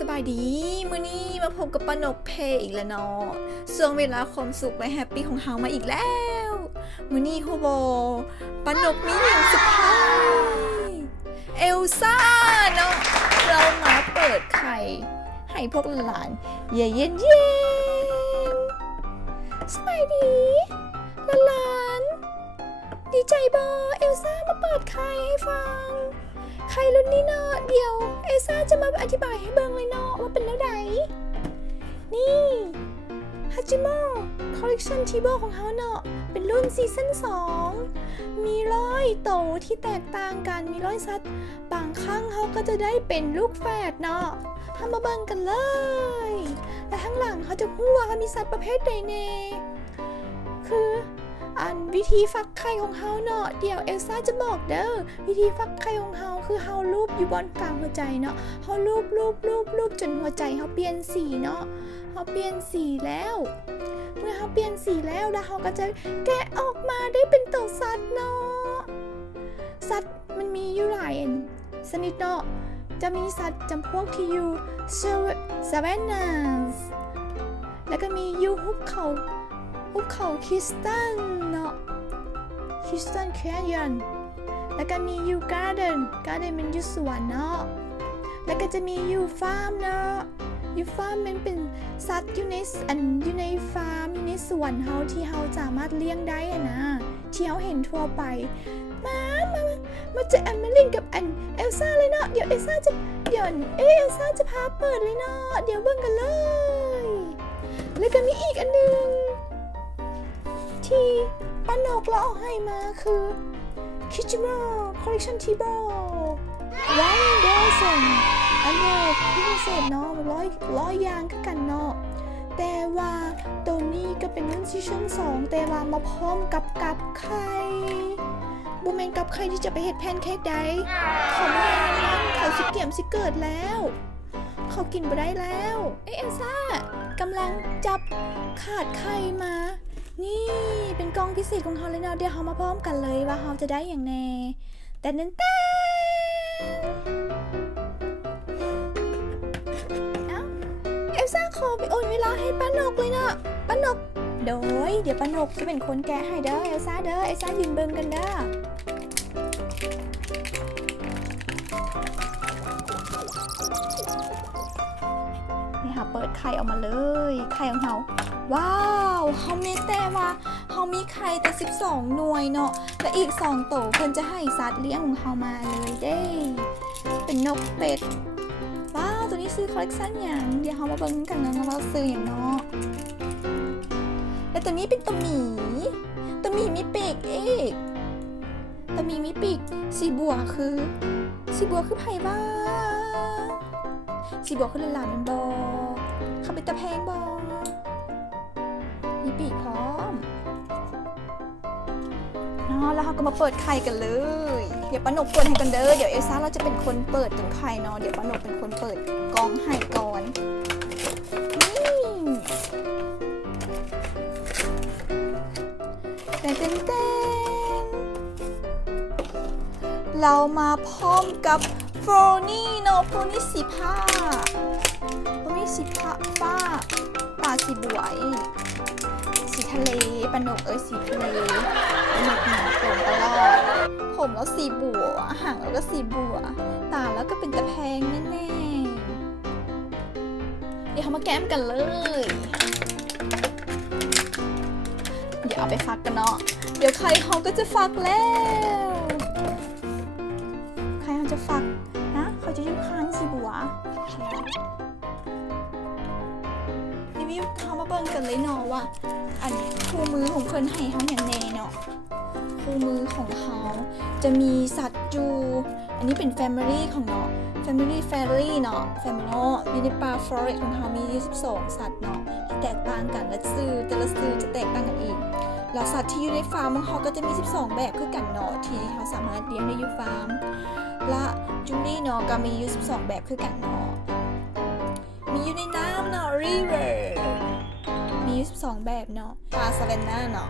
สบายดีมื้อนี้มาพบกับป้านกเพอีกแล้วเนาะช่วงเวลาความสุขและแฮปปี้ของเฮามาอีกแล้วมื้อนี้ฮู้บ่ป้านกมีหยังเซอร์ไพรส์เอลซ่าเนาะเรามาเปิดไข่ให้พวกหลานเย็นเย็นสบายดีหลานดีใจบ่เอลซ่ามาเปิดไข่ให้ฟังไข่รุ่นนี้เนาะเดี๋ยวเอลซ่าจะมาอธิบายให้เบิ่งเลยเนาะว่าเป็นแล้วใดนี่ฮัจิโมคอลเลกชันทีโบของเขาเนาะเป็นรุ่นซีซั่น2มี100โตที่แตกต่างกันมี100สัตว์บางครั้งเขาก็จะได้เป็นลูกแฝดเนาะทำมาเบิ่งกันเลยและข้างหลังเขาจะพูดว่ามีสัตว์ประเภทใดเน่คือวิธีฟักไข่ของเฮาเนาะเดี๋ยวเอลซ่าจะบอกเด้อวิธีฟักไข่ของเฮาคือเฮาลูบอยู่บนกลางหัวใจเนาะเฮาลูบจนหัวใจเฮาเปลี่ยนสีเนาะเฮาเปลี่ยนสีแล้วเมื่อเฮาเปลี่ยนสีแล้วเฮาก็จะแกะออกมาได้เป็นตัวสัตว์เนาะสัตว์มันมีอยู่หลายชนิดเนาะจะมีสัตว์จำพวกที่อยู่ซาเวนนาสแล้วก็มีอยู่หุบเขาคริสตันเนาะคริสตันแคนยอนแล้วก็มียูการ์เดนมันอยู่สวนเนาะแล้วก็จะมียูฟาร์มเนาะยูฟาร์มมันเป็นสัตว์อยู่ในฟาร์มอยู่ในสวนเฮาที่เฮาสามารถเลี้ยงได้นะที่เฮาเห็นทั่วไปมาเจอมาเล่นกับเอลซ่าเลยเนาะเดี๋ยวเอลซ่าจะพาเปิดเลยเนาะเดี๋ยวเบิ่งกันเลยแล้วก็มีอีกอันนึงที่ป้านกเราเอาให้มาคือคิจิโร่คอลเลกชันทีโบ1 dozen อันนี้พิเศษเนาะร้อยอย่างกันเนาะแต่ว่าตัวนี้ก็เป็นรุ่นซีซั่น2แต่ว่ามาพร้อมกับไข่บูเมนกับไข่ที่จะไปเฮ็ดแพนเค้กได้เขาไม่ได้เขาสิเกี่ยมสิเกิดแล้วเขากินไปได้แล้วเอลซ่ากำลังจับขาดไข่มานี่เป็นกล่องพิเศษของเขาเลยเนาะเดี๋ยวเขามาพร้อมกันเลยว่าเขาจะได้อย่างแน่แต่เอลซ่าขอไปโอนเวลาให้ป้านกเลยเนาะป้านกเดี๋ยวป้านกจะเป็นคนแกะให้เด้อเอลซ่ายืนเบิ่งกันเด้อนี่ค่ะเปิดไข่ออกมาเลยไข่ของเขาว้าวเขาไม่แต่ว่าเขามีไข่แต่12หน่วยเนาะและอีก2โตเพิ่นจะให้สัตว์เลี้ยงของเขามาเลยเด้เป็นนกเป็ดว้าวตัวนี้ซื้อคอลเลกชันอย่างเดี๋ยวเขามาเบิ่งกันนะว่าซื้ออย่างเนาะและตัวนี้เป็นตัวหมีมีปีกอีกตัวหมีมีปีกสีบัวคือไผ่บ้าสีบัวคือหลานมันบอเขาเป็นตะแพงบอมีปีกพร้อมเนาะแล้วเขาก็มาเปิดไข่กันเลยเดี๋ยวป้านกเปิดให้กันเด้อเดี๋ยวเอลซ่าเราจะเป็นคนเปิดถึงไข่เนาะเดี๋ยวป้านกเป็นคนเปิดกล่องให้ก่อนเต้นเรามาพร้อมกับโฟนี่เนาะโฟนี่สีผ้าฟ้าตาสีบวยสีทะเลปนกสีทะเลปนกหนาตรงตลอดผมแล้วสีบัวหางแล้วก็สีบัวตาแล้วก็เป็นตะแพงแน่ๆเดี๋ยวเขามาแก้มกันเลยเดี๋ยวเอาไปฟักกันเนาะเดี๋ยวไข่เขาก็จะฟักแล้วไข่เขาจะฟักนะเขาจะยุ่งค้างสีบัวเขามาเบิ่งกันเลยเนาะว่าอันคู่มือของเพิ่นให้เขาอย่างแน่เนาะคู่มือของเขาจะมีสัตว์จูอันนี้เป็น Family ของเนาะ Family เนาะ Family อยู่ในป่า Forest ของเขามี22สัตว์เนาะที่แตกต่างกันและแต่ละชื่อจะแตกต่างกันอีกแล้วสัตว์ที่อยู่ในฟาร์มของเขาก็จะมี12แบบคือกันเนาะที่เขาสามารถเลี้ยงได้อยู่ฟาร์มและจูลี่เนาะก็มีอยู่12แบบคือกันเนาะมีอยู่ในน้ำเนาะ River มี22แบบเนาะปลาซาเวนน่าเนาะ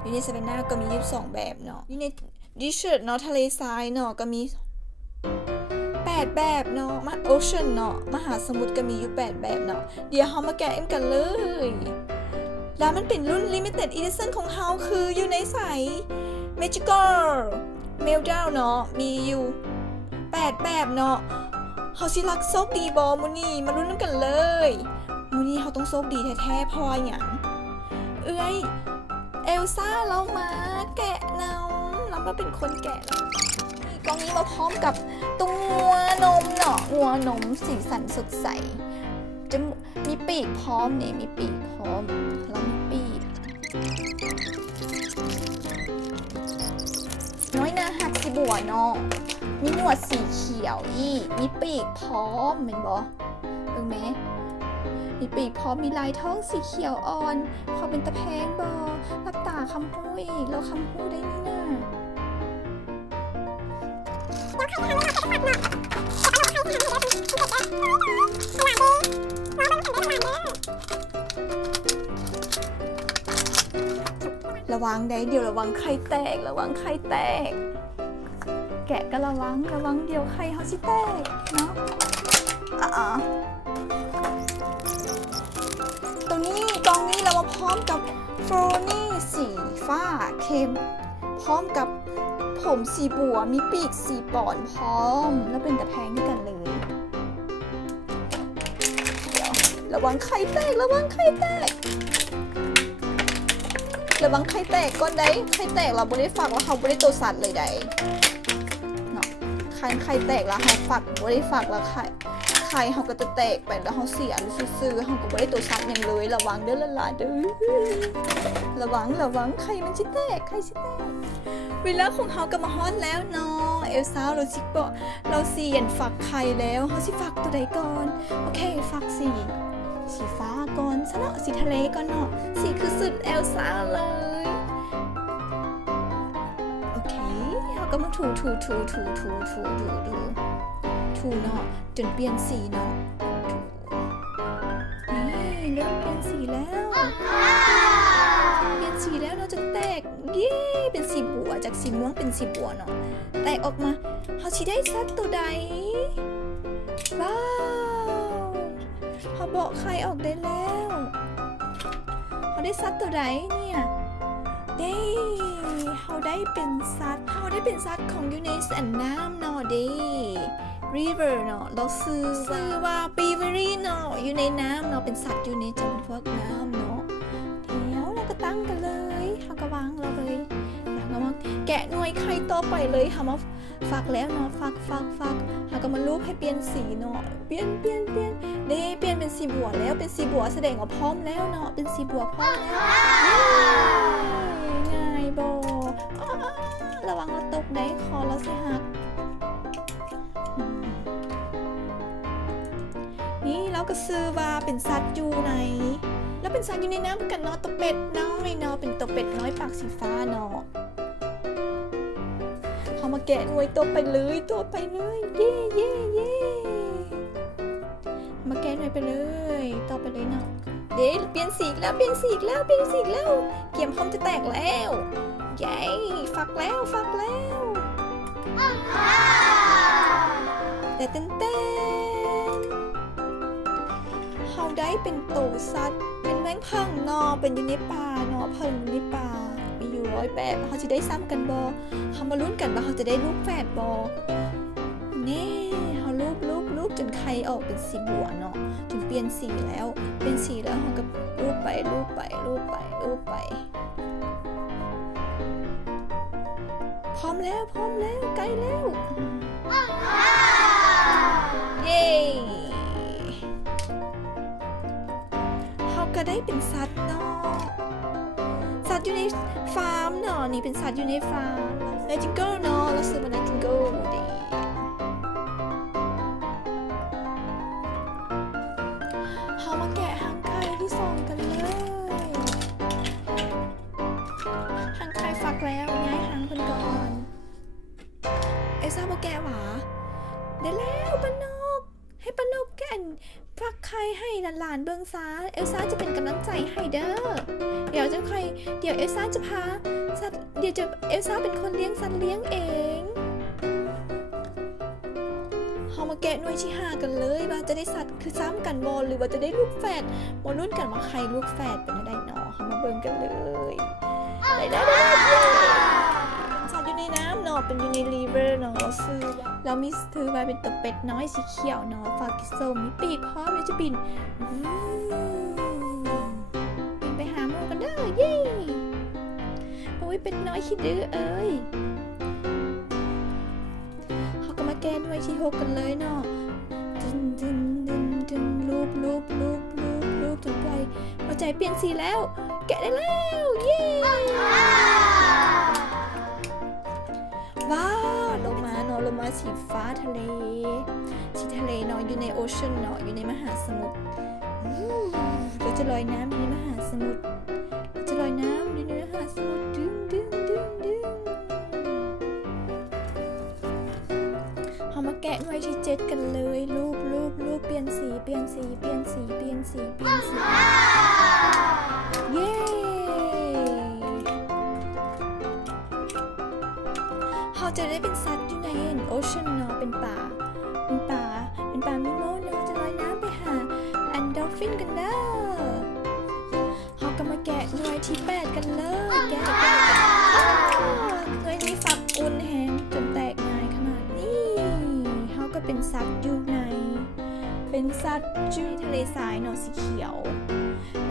อยู่ในซาเวนน่าก็มี22แบบเนาะอยู่ในดิเชอร์เนาะทะเลทรายเนาะก็มี8 8แบบเนาะมาโอเชียนเนาะมหาสมุทรก็มีอยู่8แบบเนาะเดี๋ยวเรามาแกะกันเลยแล้วมันเป็นรุ่น limited edition ของเราคืออยู่ในสาย magical meltdown เนาะมีอยู่8แบบเนาะเฮาสิรักโชคดีบ่มื้อนี้มาลุ้นกันเลยมื้อนี้เฮาต้องโชคดีแท้ๆพอหยังเอ้ยเอลซ่าเรามาแกะเรามาเป็นคนแกะกล่องนี้มาพร้อมกับตัวงัวนมเนาะงัวนมสีสันสดใสจะมีปีกพร้อมเนี่ยมีปีกพร้อมแล้วมีปีกน้อยนาหักสิบัวเนาะมีหนวดสีเขียวอีกมีปีกพร้อมเห็นบ่เห็นไหมมีปีกพร้อมมีลายท้องสีเขียวอ่อนเขาเป็นตะแพงบ่รับตาคำพูดอีกแล้วคำพูดได้นี่นะระวังได้เดี๋ยวระวังไข่แตกระวังไข่แตกแกะก็ระวังเดี๋ยวไข่เขาสิแตกเนาะตรงนี้กล่องนี้เรามาพร้อมกับโฟรนี่สีฟ้าเข้มพร้อมกับผมสีบัวมีปีกสีปอนพร้อมแล้วเป็นตะแพงด้วยกันเลยเดี๋ยวระวังไข่แตกระวังไข่แตกก้นได้ไข่แตกเราไม่ได้ฝักแล้วเขาไม่ได้ตัวสัตว์เลยได้เนาะไข่แตกแล้วเขาฝักไม่ได้ฝักแล้วไข่เขาก็จะแตกไปแล้วเขาเสียซื่อๆเขาก็ไม่ได้ตัวสัตว์อย่างเลยระวังเด้อละเด้อระวังไข่มันชิแตกเวลาของเขาก็มาฮอตแล้วเนาะเอลซ่าเราเสียนฝักไข่แล้วเขาสิฝักตัวใดก่อนโอเคฝักสีฟ้าก่อนซะเนาะสีทะเลก่อนเนาะสีคือสุดเอลซ่าเลยโอเคเขาก็มาถูเนาะจนเปลี่ยนสีเนาะนี่เริ่มเปลี่ยนสีแล้วเราจะแตกเย้เป็นสีบัวจากสีม่วงเป็นสีบัวเนาะแตกออกมาเขาสิได้สัตว์ตัวใดว้าวเขาบอกไข่ออกได้แล้วเขาได้สัตว์ตัวใดเนี่ยเขาได้เป็นสัตว์ของอยู่ในแสนน้ำเนาะriver เนาะเราซื้อว่า beavery เนาะอยู่ในน้ำเนาะเป็นสัตว์อยู่ในจำพวกน้ำเนาะเดี๋ยวเราก็ตั้งกันเลยเขาก็วางเราเลยแล้วก็มาแกะหน่วยไข่ต่อไปเลยค่ะมาฟักแล้วเนาะฟักเขาก็มาลูบให้เปลี่ยนสีเนาะเปลี่ยนเปลี่ยนเป็นสีบัวแล้วเป็นสีบัวแสดงว่าพร้อมแล้วเนาะเป็นสีบัวพร้อมแล้วง่ายโบระวังเราตกได้คอเราสิหักนี่เราก็ซื้อว่าเป็นสัตว์อยู่ในแล้วเป็นสัตว์อยู่ในน้ำกันเนาะตัวเป็ดน้อยเนาะเป็นตัวเป็ดน้อยปากสีฟ้าเนาะเขามาแกะหน่วยตัวไปเลยเย่มาแกะหน่วยไปเลยต่อไปเลยเนาะเดี๋ยวเปลี่ยนสีแล้วเกียมพร้อมจะแตกแล้วเย้ฟักแล้วแต่เต้นเขาได้เป็นโตสัตว์เป็นแมงพังเนาะเป็นอยู่ในป่าเนาะเพิ่งอยู่ในป่ามีอยู่100แบบเขาจะได้ซ้ำกันบอเขามาลุ้นกันว่าเขาจะได้ลูกแฝดบอนี่เขาลูบจนไข่ออกเป็นสีบัวเนาะจนเปลี่ยนสีแล้วเขาก็ลูบไปพร้อมแล้วใกล้แล้วเย้เขาก็ได้เป็นสัตว์เนาะสัตว์อยู่ในฟาร์มเนาะนี่เป็นสัตว์อยู่ในฟาร์มไนทิงเกิลเนาะเราซื้อมาไนทิงเกิลดีเขามาแกะหางไข่ที่2กันเลยหางไข่ฟักแล้วย้ายหางเป็นก่อนเอซ่ามาแกะหวาได้แล้วปนกให้ปนกแกะฟักไข่ให้หลานเบื้องซ้ายเอลซ่าจะเป็นกำลังใจให้เด้อเดี๋ยวเอลซ่าจะพาสัตว์เดี๋ยวเอลซ่าเป็นคนเลี้ยงสัตว์เลี้ยงเอง เขามาแกะหน่วยที่5กันเลยว่าจะได้สัตว์คือซ้ำกันบอลหรือว่าจะได้ลูกแฝดมาลุ้นกันว่าใครลูกแฝดเป็นอะไรเนาะเขามาเบิ่งกันเลยได้สัตว์อยู่ในน้ำเนาะเป็นอยู่ในรีเวอร์เนาะเรามีถือไว้เป็นตัวเป็ดน้อยสีเขียวเนาะฟากิโซมีปีกพร้อมจะบินไปหาหมูกันเด้อเย้โอ้ยเป็นน้อยขี้ดื้อเอ้ยเขาก็มาแก้หน่วยที่6กันเลยเนาะดึงลูบจนไปหัวใจเปลี่ยนสีแล้วแกะได้แล้วเย้ว้าวลงมาเนาะลงมาสีฟ้าทะเลเนาะอยู่ในโอเชียนเนาะอยู่ในมหาสมุทรเราจะลอยน้ำอยู่ในมหาสมุทรดึงเอามาแกะหน่วยที่7กันเลยรูปเปลี่ยนสีเย้เขาจะได้เป็นสัตว์อยู่ในโอเชียนเนาะเป็นปลามิโมเนาะจะลอยน้ำไปหาแอนดอลฟินกันเด้อเขาก็มาแกะหน่วยที่8กันเลยแกะหน่วยนี้ฝักอุ่นแห้งจนแตกง่ายขนาดนี้เขาก็เป็นสัตว์อยู่ในทะเลทรายเนาะสีเขียวเ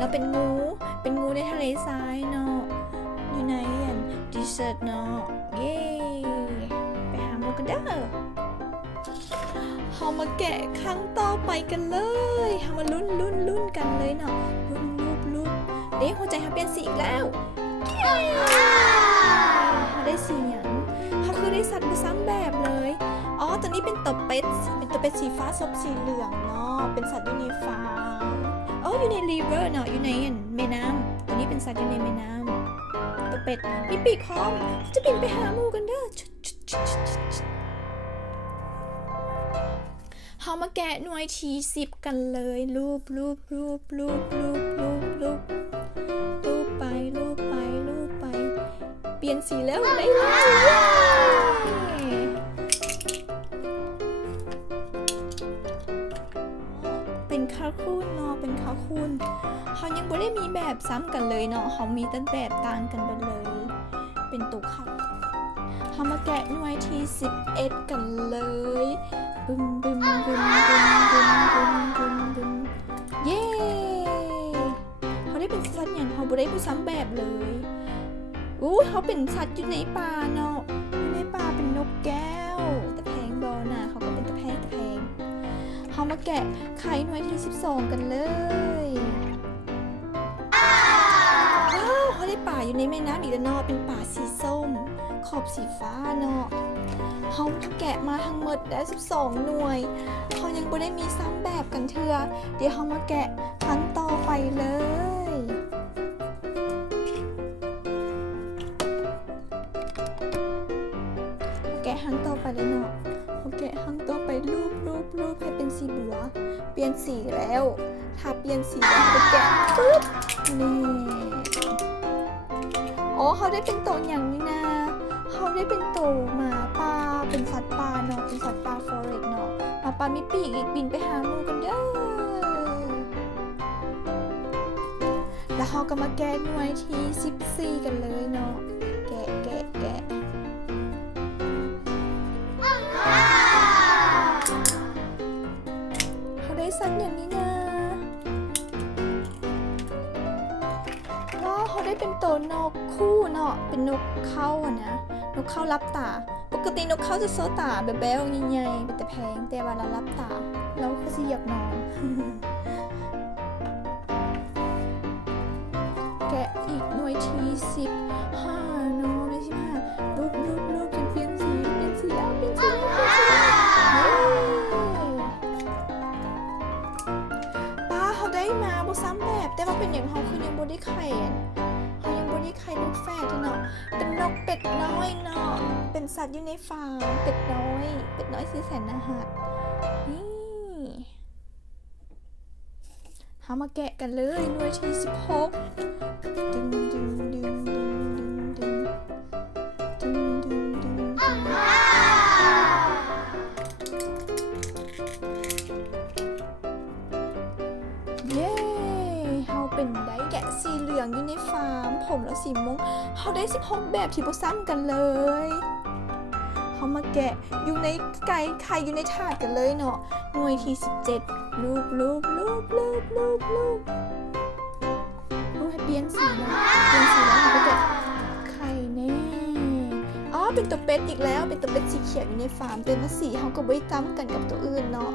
ราเป็นงูในทะเลทรายเนาะอยู่ในดีเซอร์ตเนาะเย้ไปหาหมูกันเด้อเขามาแกะครั้งต่อไปกันเลยเขามาลุ้นกันเลยเนาะรูปเด้หัวใจเขาเปลี่ยนสีอีกแล้วเขาได้สีอย่างเขาคือได้สัตว์มาซ้ำแบบเลยอ๋อตอนนี้เป็นตัวเป็ดสีฟ้าซบสีเหลืองเนาะเป็นสัตว์อยู่ในฟาร์มอยู่ในรีเวอร์เนาะอยู่ในแม่น้ำตัวนี้เป็นสัตว์อยู่ในแม่น้ำตัวเป็ดมีปีกพร้อมจะบินไปหาหมูกันเด้อเขามาแกะหน่วยที่10กันเลยรูปไปเปลี่ยนสีแล้วได้เป็นคาคูนเนาะเป็นคาคูนเขายังไม่ได้มีแบบซ้ำกันเลยเนาะเขามีแต่แบบต่างกันไปเลยเป็นตุกค่ะเขามาแกะหน่วยที่11กันเลยบึมเย้เขาได้เป็นสัตว์อย่างเขาไม่ได้ผู้ซ้ำแบบเลยเขาเป็นสัตว์อยู่ในป่าเนาะอยู่ในป่าเป็นนกแก้วตะแพงบอลน่ะเขาก็เป็นตะแพงเขามาแกะไข่หน่วยที่12กันเลยเขาได้ป่าอยู่ในแม่น้ำอีกแล้วเนาะเป็นป่าสีส้มขอบสีฟ้าเนาะเขาแกะมาทั้งหมดแล้ว12หน่วยเขายังไม่ได้มีซ้ำแบบกันเถื่อเดี๋ยวเขามาแกะครั้งต่อไปเลยแกะครั้งต่อไปเลยเนาะเขาแกะครั้งต่อไปรูปให้เป็นสีบัวเปลี่ยนสีแล้วถ้าเปลี่ยนสีแล้วเขาแกะปุ๊บนี่เขาได้เป็นตัวอย่างนี้นะเขาได้เป็นตัวหมาป่าเป็นสัตว์ป่าเนาะเป็นสัตว์ป่าฟอเรสต์เนาะหมาป่ามีปีกอีกบินไปหาหมูกันเด้อแล้วเขาก็มาแกะหน่วยที่14กันเลยเนาะแกะเขาได้สัตว์อย่างนี้นะเขาได้เป็นตัวนกคู่เนาะเป็นนกเข้าอะนะนกเข้ารับตาปกตินกเข้าจะโซตาแบ๊วๆใหญ่ๆเป็นแต่แพงแต่ว่าเรารับตาเราก็สิอยากนอน แกะอีกหน่วยที่15เนาะใน15รูปจนเปลี่ยนสีแล้วป้าเขาได้มาบ่ซ้ำแบบแต่ว่าเป็นอย่างเขาคือยังบ่ได้ไข่เขายังบ่ได้ไข่ลูกแฝดเนาะเป็นนกเป็ดน้อยเนาะเป็นสัตว์อยู่ในฟาร์มเป็ดน้อยสีแสนน่ารักนี่เขามาแกะกันเลยหน่วยที่16ดึง ผมแล้วสีม่วงเขาได้16แบบที่บ่ซ้ำกันเลยเขามาแกะอยู่ในไก่ไข่อยู่ในถาดกันเลยเนาะหน่วยที่17ลูกให้เปลี่ยนสีนะเปลี่ยนสีแล้วเขาก็แกะไข่แน่อ๋อเป็นตัวเป็ดอีกแล้วเป็นตัวเป็ดสีเขียวอยู่ในฟาร์มแต่ว่าสีเขาก็ไม่ซ้ำกันกับตัวอื่นเนาะ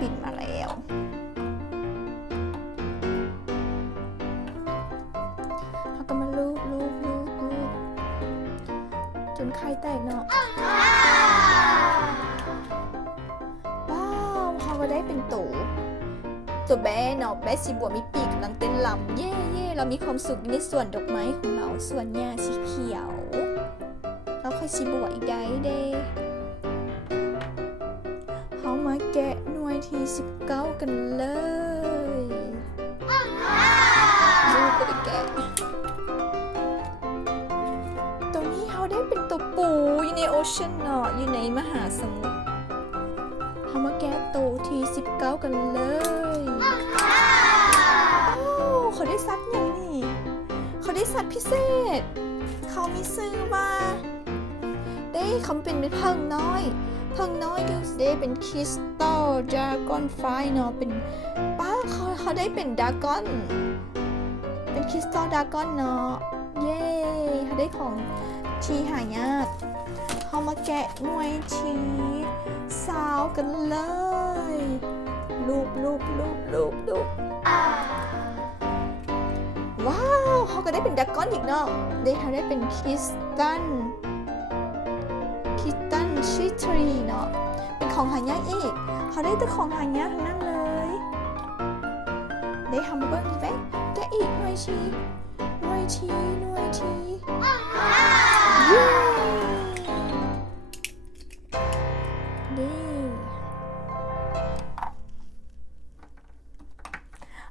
ปิดมาแล้วเขาก็มาลูบจนไข่แตกเนาะว้าวเขาก็ได้เป็นตัวแบ๊เนาะแบ๊สีบัวมีปีกกำลังเต้นรำเย่เรามีความสุขในส่วนดอกไม้ของเราส่วนหญ้าสีเขียวแล้วค่อยสีบัวอีกได้เด้เขามาแกะหน่วยที่19กันเลยดูก็ได้แกะตัวนี้เขาได้เป็นตัวปูอยู่ในโอเชียนเนาะอยู่ในมหาสมุทรเขามาแกะตัวที่19กันเลยเขาได้สัตว์อย่างนี้เขาได้สัตว์พิเศษเขามีชื่อว่าได้เขาเป็นเพิ่งน้อยยูสได้เป็นคริสตัลดราก้อนไฟเนาะเป็นป้าเขาได้เป็นดราก้อนเป็นคริสตัลดราก้อนเนาะเย้เขาได้ของที่หายากเขามาแกะหน่วยที่สาวกันเลยลูบว้าวเขาก็ได้เป็นดราก้อนอีกเนาะเขาได้เป็นคริสตัลชิทรีเนาะเป็นของหายากอีกเขาได้แต่ของหายากทั้งนั้นเลยได้ทำเบิ้งอีกไหมได้อีกหน่วยทีเย้ดี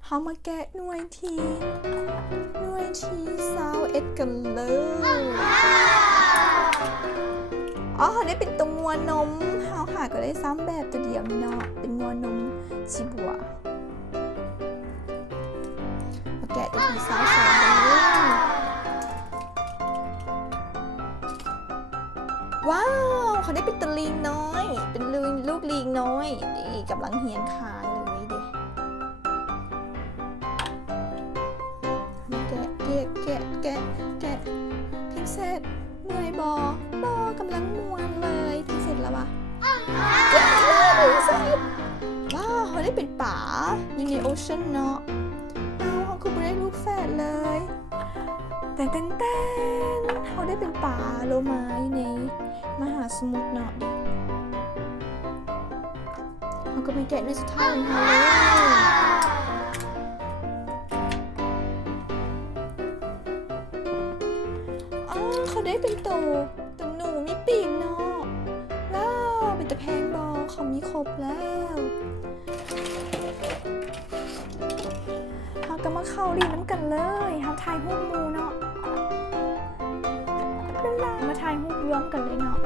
เขามาแกะหน่วยที21กันเลยอ๋อเขาได้เป็นตัวงัวนมเขาหาก็ได้ซ้ำแบบตัวเดียวนี่เนาะเป็นงัวนมสีบัวมาแกะตัวที่22กันเลยว้าวเขาได้เป็นตัวลิงน้อยเป็นลูกลิงน้อยนี่กำลังเหียนขาเลยเด็กมาแกะพิงเซตเมื่อยบอกำลังม่วนเลยพิงเซตแล้ววะแกะพิงเซตว้าวเขาได้เป็นป่าอยู่ในโอเชียนเนาะเขาคือไม่ได้ลูกแฝดเลยแต่เขาได้เป็นป่าโลมาอยู่ในมหาสมุทรเนาะดิเขาก็ไม่แกะในสุดท้ายของเขาเลยเขาได้เป็นตัวหนูมีปีกเนาะว้าวเป็นตะแพงบอเขามีครบแล้วเขาก็มาเข้าดีน้ำกันเลยเขาถ่ายรูปมูเนาะมาถ่ายรูปรวมกันเลยเนาะ